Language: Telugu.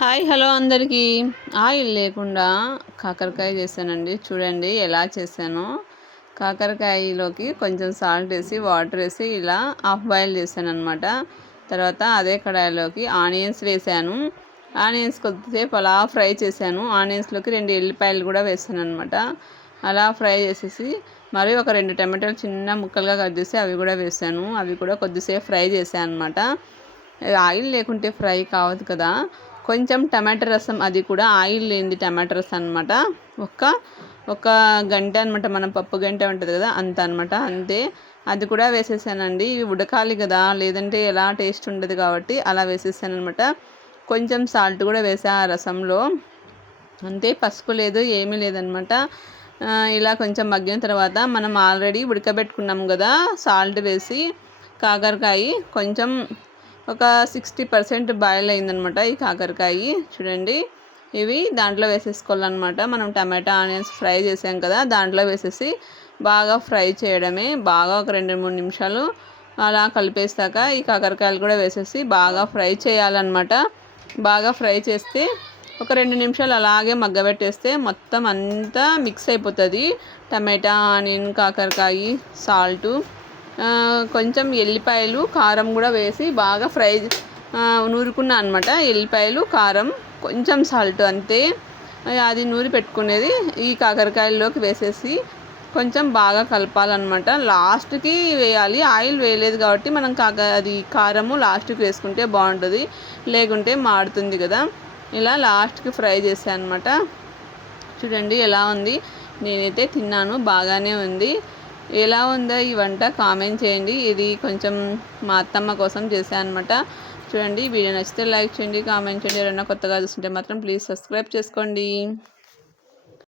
హాయ్ హలో అందరికీ. ఆయిల్ లేకుండా కాకరకాయ చేశానండి. చూడండి ఎలా చేశాను. కాకరకాయలోకి కొంచెం సాల్ట్ వేసి వాటర్ వేసి ఇలా హాఫ్ బాయిల్ చేశాను అనమాట తర్వాత అదే కడాయిలోకి ఆనియన్స్ వేసాను ఆనియన్స్ కొద్దిసేపు అలా ఫ్రై చేశాను. ఆనియన్స్లోకి రెండు ఎల్లిపాయలు కూడా వేసాను అనమాట అలా ఫ్రై చేసేసి మరి ఒక రెండు టమాటాలు చిన్న ముక్కలుగా కట్ చేసి అవి కూడా వేసాను అవి కూడా కొద్దిసేపు ఫ్రై చేశాను అనమాట ఆయిల్ లేకుంటే ఫ్రై కావద్దు కదా. కొంచెం టమాటా రసం అది కూడా ఆయిల్ లేనిది టమాటా రసం అనమాట ఒక్క ఒక గంట అనమాట మనం పప్పు గంట ఉంటుంది కదా అంత అనమాట అంతే. అది కూడా వేసేసానండి. ఇవి ఉడకాలి కదా లేదంటే ఎలా టేస్ట్ ఉండదు కాబట్టి అలా వేసేసాను అనమాట కొంచెం సాల్ట్ కూడా వేసా ఆ రసంలో. అంతే పసుపు లేదు ఏమీ లేదనమాట ఇలా కొంచెం మగ్గిన తర్వాత మనం ఆల్రెడీ ఉడకబెట్టుకున్నాం కదా సాల్ట్ వేసి కాకరకాయ కొంచెం ఒక సిక్స్టీ పర్సెంట్ బాయిల్ అయిందనమాట ఈ కాకరకాయ. చూడండి. ఇవి దాంట్లో వేసేసుకోవాలన్నమాట. మనం టమాటా ఆనియన్స్ ఫ్రై చేసాం కదా దాంట్లో వేసేసి బాగా ఫ్రై చేయడమే. బాగా ఒక రెండు మూడు నిమిషాలు అలా కలిపేస్తాక ఈ కాకరకాయలు కూడా వేసేసి బాగా ఫ్రై చేయాలన్నమాట. బాగా ఫ్రై చేస్తే ఒక రెండు నిమిషాలు అలాగే మగ్గబెట్టేస్తే మొత్తం అంతా మిక్స్ అయిపోతుంది. టమాటా ఆనియన్ కాకరకాయ సాల్టు కొంచెం ఎల్లిపాయలు కారం కూడా వేసి బాగా ఫ్రై నూరుకున్నా అనమాట ఎల్లిపాయలు కారం కొంచెం సాల్ట్ అంతే. అది నూరి పెట్టుకునేది ఈ కాకరకాయల్లోకి వేసేసి కొంచెం బాగా కలపాలన్నమాట. లాస్ట్కి వేయాలి. ఆయిల్ వేయలేదు కాబట్టి మనం కాక అది కారము లాస్ట్కి వేసుకుంటే బాగుంటుంది. లేకుంటే మాడుతుంది కదా. ఇలా లాస్ట్కి ఫ్రై చేసాను అనమాట చూడండి ఎలా ఉంది. నేనైతే తిన్నాను. బాగానే ఉంది. ఎలా ఉందో ఈ వంట కామెంట్ చేయండి. ఇది కొంచెం మా అత్తమ్మ కోసం చేశాను అనమాట చూడండి వీడియో నచ్చితే లైక్ చేయండి కామెంట్ చేయండి. ఎవరైనా కొత్తగా చూస్తుంటే మాత్రం ప్లీజ్ సబ్స్క్రైబ్ చేసుకోండి.